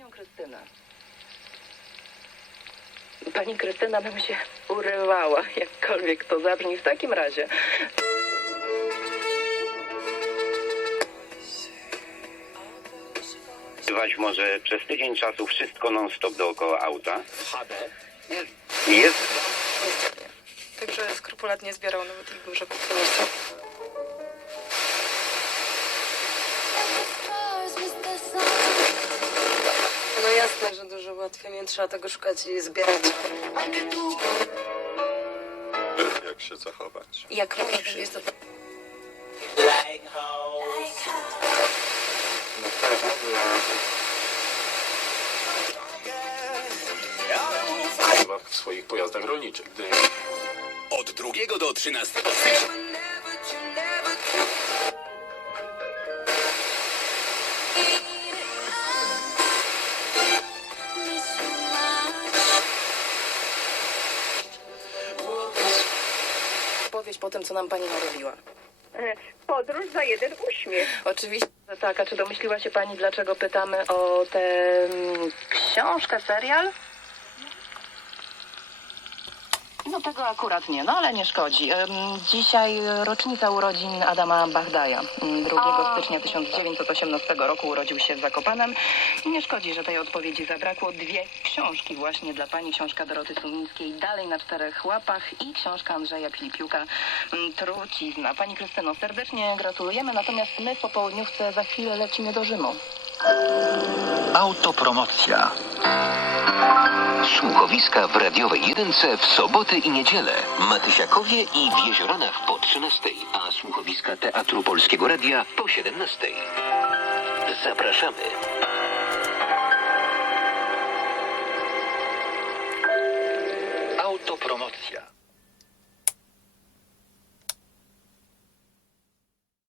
panią Krystynę. Pani Krystyna bym się urywała, jakkolwiek to zabrzmi. W takim razie Bywać może przez tydzień czasu wszystko non-stop dookoła auta. HD? Nie. Jest Także skrupulatnie zbierał nawet ich duże No jasne, że dużo łatwiej, nie trzeba tego szukać i zbierać. Jak się zachować? Jak możesz, jest to w swoich pojazdach rolniczych, gdy Od 2 do 13 stycznia powieść po tym, co nam pani narobiła. Podróż za jeden uśmiech. Oczywiście że tak, a czy domyśliła się pani, dlaczego pytamy o tę mm, książkę, serial? No tego akurat nie, no ale nie szkodzi. Dzisiaj rocznica urodzin Adama Bahdaja. Mm, 2 stycznia 1918 roku urodził się w Zakopanem. I nie szkodzi, że tej odpowiedzi zabrakło. Dwie książki właśnie dla pani. Książka Doroty Sumińskiej Dalej na czterech łapach i książka Andrzeja Filipiuka mm, Trucizna. Pani Krystyno, serdecznie gratulujemy, natomiast my w popołudniówce za chwilę lecimy do Rzymu. Autopromocja. Słuchowiska w radiowej jedynce w soboty i niedzielę. Matysiakowie i w Jezioranach po 13, a słuchowiska Teatru Polskiego Radia po 17. Zapraszamy.